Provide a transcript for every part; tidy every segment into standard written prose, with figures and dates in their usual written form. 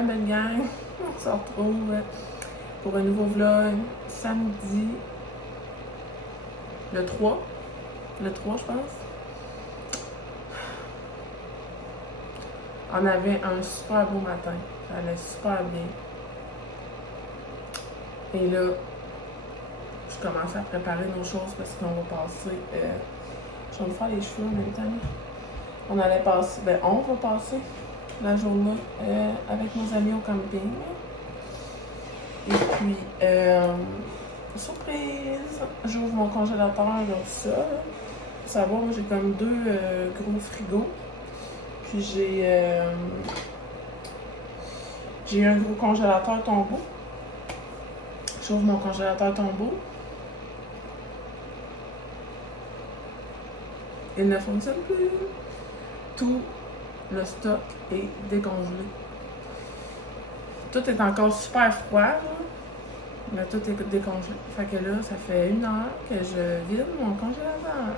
la belle gang. On se retrouve pour un nouveau vlog samedi, le 3. Le 3, je pense. On avait un super beau matin. Ça allait super bien. Et là, je commence à préparer nos choses parce qu'on va passer. Je vais me faire les cheveux en même temps. On va passer la journée avec nos amis au camping. Et puis, surprise! J'ouvre mon congélateur, donc ça. Ça va, moi j'ai comme deux gros frigos. Puis j'ai un gros congélateur tombeau. J'ouvre mon congélateur tombeau. Il ne fonctionne plus. Tout le stock est décongelé. Tout est encore super froid, là, mais tout est décongelé. Fait que là, ça fait 1 heure que je vide mon congélateur.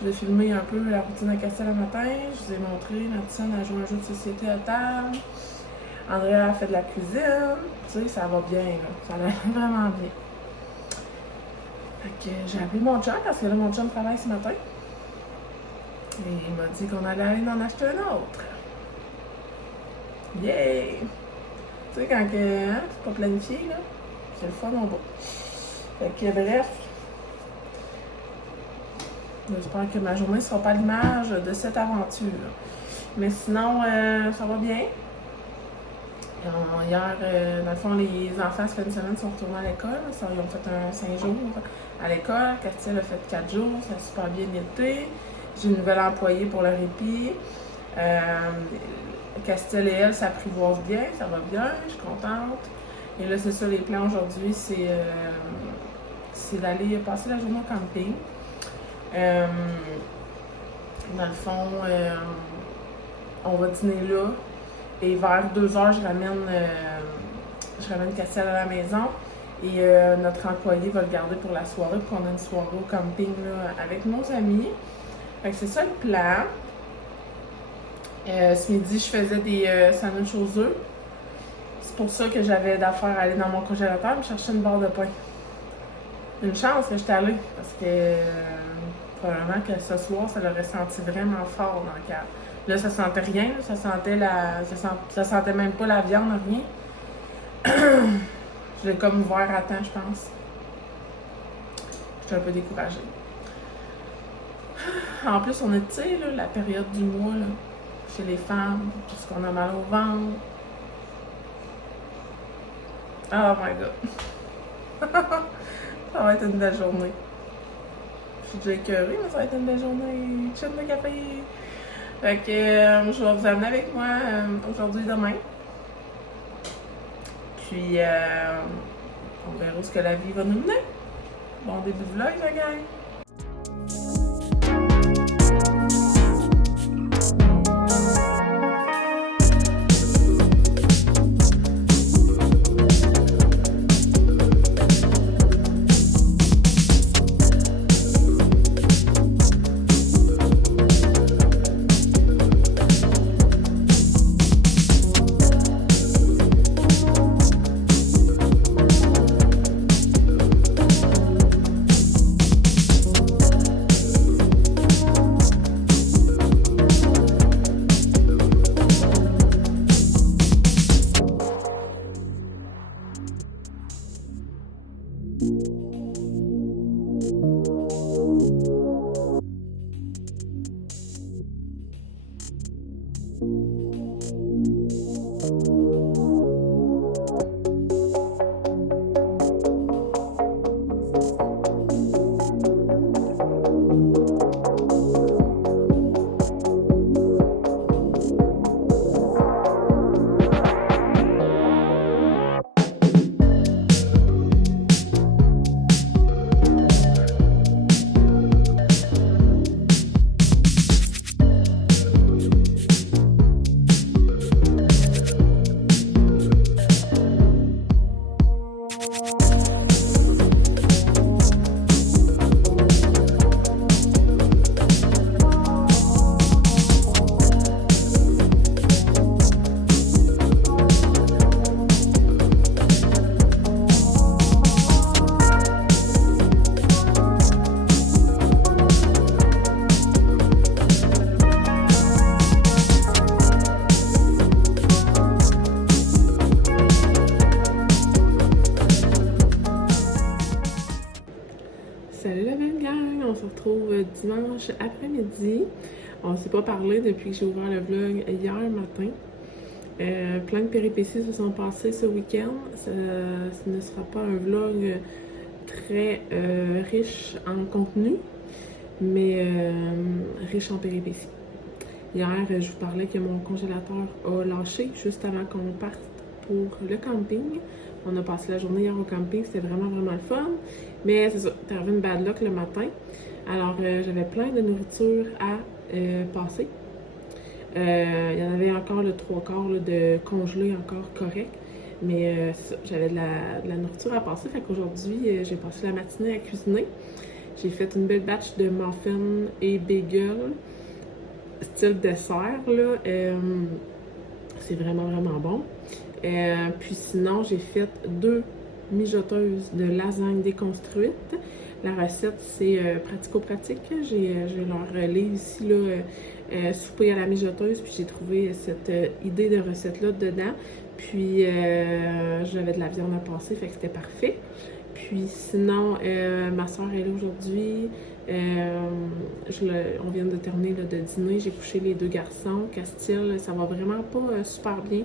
Je vais filmer un peu la routine à Castel le matin. Je vous ai montré, Mathilde a joué un jeu de société à table. Andrea a fait de la cuisine. Tu sais, ça va bien, là. Ça va vraiment bien. Fait que j'ai appelé mon chum parce que là, mon chum travaille ce matin. Et il m'a dit qu'on allait aller en acheter un autre. Yay! Tu sais, quand c'est pas planifié, là, c'est le fun en bas. Fait que bref, j'espère que ma journée ne sera pas l'image de cette aventure. Mais sinon, ça va bien. Hier, dans le fond, les enfants, cette fin de semaine, sont retournés à l'école. Ils ont fait un 5 jours à l'école. Castel a fait 4 jours. Ça a super bien été. J'ai une nouvelle employée pour le répit. Castel et elle s'apprivoisent bien. Ça va bien. Je suis contente. Et là, c'est ça, les plans aujourd'hui, c'est d'aller passer la journée au camping. Dans le fond, on va dîner là. Et vers 2h, je ramène Castel à la maison. Et notre employé va le garder pour la soirée, pour qu'on ait une soirée au camping là, avec nos amis. Fait que c'est ça le plan. Ce midi, je faisais des sandwichs aux œufs. C'est pour ça que j'avais d'affaires à aller dans mon congélateur et me chercher une barre de pain. Une chance que j'étais allée, parce que probablement que ce soir, ça l'aurait senti vraiment fort dans le cœur. Là, ça sentait rien, ça sentait même pas la viande, rien. Je l'ai comme ouvert à temps, je pense. J'étais un peu découragée. En plus, on est, tu sais, la période du mois, là, chez les femmes, parce qu'on a mal au ventre. Oh my god. Ça va être une belle journée. Je suis déjà écœurée, mais ça va être une belle journée. Chaîne de café. Fait que je vais vous amener avec moi aujourd'hui et demain. Puis on verra ce que la vie va nous mener. Bon début de vlog, la gang! retrouve dimanche après-midi. On ne s'est pas parlé depuis que j'ai ouvert le vlog hier matin. Plein de péripéties se sont passées ce week-end. Ce ne sera pas un vlog très riche en contenu, mais riche en péripéties. Hier, je vous parlais que mon congélateur a lâché juste avant qu'on parte pour le camping. On a passé la journée hier au camping, c'était vraiment le fun. Mais c'est ça, t'es arrivé une bad luck le matin. Alors, j'avais plein de nourriture à passer. Il y en avait encore le 3/4 là, de congelé encore correct. Mais c'est ça, j'avais de la nourriture à passer. Fait qu'aujourd'hui, j'ai passé la matinée à cuisiner. J'ai fait une belle batch de muffins et bagels, style dessert, là. C'est vraiment bon. Puis sinon, j'ai fait 2 mijoteuses de lasagne déconstruite. La recette, c'est pratico-pratique. J'ai leur livre ici, là, souper à la mijoteuse, puis j'ai trouvé cette idée de recette-là dedans. Puis j'avais de la viande à passer, fait que c'était parfait. Puis sinon, ma soeur est là aujourd'hui. On vient de terminer là, de dîner. J'ai couché les 2 garçons. Castille, ça va vraiment pas super bien,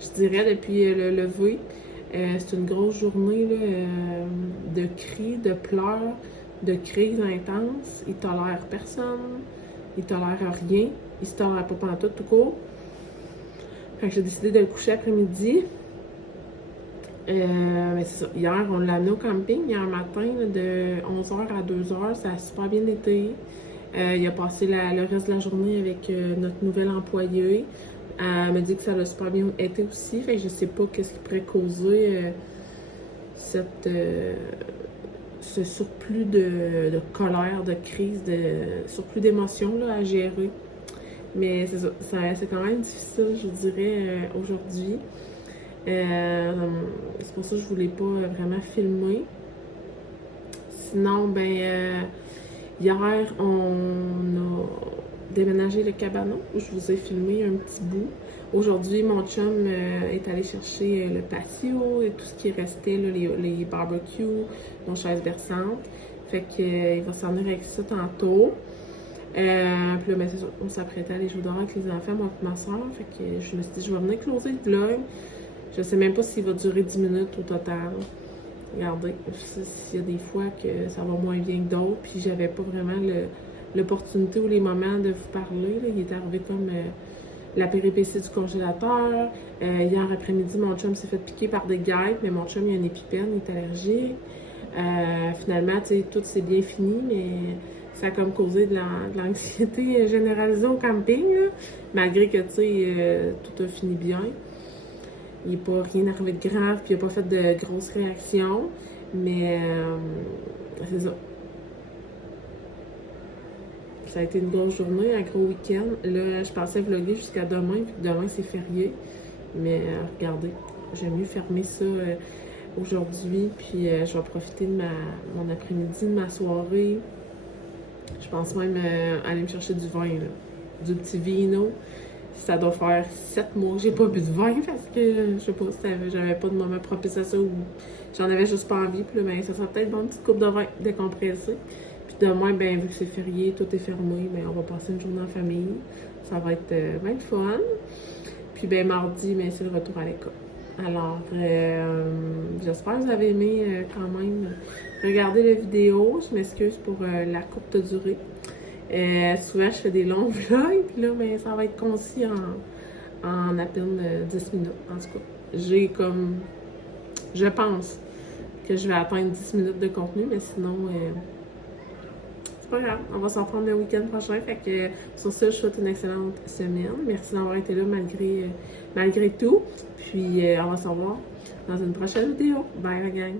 je dirais, depuis le lever. C'est une grosse journée là, de cris, de pleurs, de crises intenses. Il tolère personne, il tolère rien, il se tolère pas pantoute tout court. Fait que j'ai décidé de le coucher après-midi. Mais c'est ça. Hier, on l'a amené au camping, hier matin, là, de 11h à 2h. Ça a super bien été. Il a passé le reste de la journée avec notre nouvelle employée. Elle me dit que ça a super bien été aussi. Fait que je sais pas qu'est-ce qui pourrait causer ce surplus de colère, de crise, de surplus d'émotions là, à gérer. Mais c'est ça, c'est quand même difficile, je vous dirais, aujourd'hui. C'est pour ça que je voulais pas vraiment filmer. Sinon, ben, hier, on a déménagé le cabanon. Je vous ai filmé un petit bout. Aujourd'hui, mon chum est allé chercher le patio et tout ce qui restait, là, les barbecues, nos chaises berçantes. Fait qu'il va s'en venir avec ça tantôt. Puis là, ben, c'est ça, on s'apprêtait à aller jouer dehors avec les enfants, moi et ma soeur. Fait que je me suis dit, je vais venir closer le vlog. Je sais même pas s'il va durer 10 minutes au total. Regardez, s'il y a des fois que ça va moins bien que d'autres, puis j'avais pas vraiment l'opportunité ou les moments de vous parler. Là. Il est arrivé comme la péripétie du congélateur. Hier après-midi, mon chum s'est fait piquer par des guêpes, mais mon chum, il a une épipène, il est allergique. Finalement, tu sais, tout s'est bien fini, mais ça a comme causé de l'anxiété généralisée au camping, là. Malgré que, tu sais, tout a fini bien. Il n'est pas rien arrivé de grave, puis il n'a pas fait de grosses réactions. Mais c'est ça. Ça a été une grosse journée, un gros week-end. Là, je pensais vlogger jusqu'à demain, puis demain c'est férié. Mais regardez, j'aime mieux fermer ça aujourd'hui, puis je vais profiter de mon après-midi, de ma soirée. Je pense même aller me chercher du vin, là. Du petit vino. Ça doit faire 7 mois que j'ai pas bu de vin parce que, je sais pas, j'avais pas de moment propice à ça ou j'en avais juste pas envie. Puis là, ben, ça sera peut-être une petite coupe de vin décompressée. Puis demain, ben, vu que c'est férié, tout est fermé, ben, on va passer une journée en famille. Ça va être bien le fun. Puis ben, mardi, ben, c'est le retour à l'école. Alors, j'espère que vous avez aimé quand même regarder la vidéo. Je m'excuse pour la courte durée. Souvent, je fais des longs vlogs, puis là, ben, ça va être concis en à peine 10 minutes. En tout cas, j'ai comme... Je pense que je vais atteindre 10 minutes de contenu, mais sinon, c'est pas grave. On va s'en prendre le week-end prochain. Fait que sur ça, je souhaite une excellente semaine. Merci d'avoir été là malgré tout. Puis, on va se revoir dans une prochaine vidéo. Bye, la gang!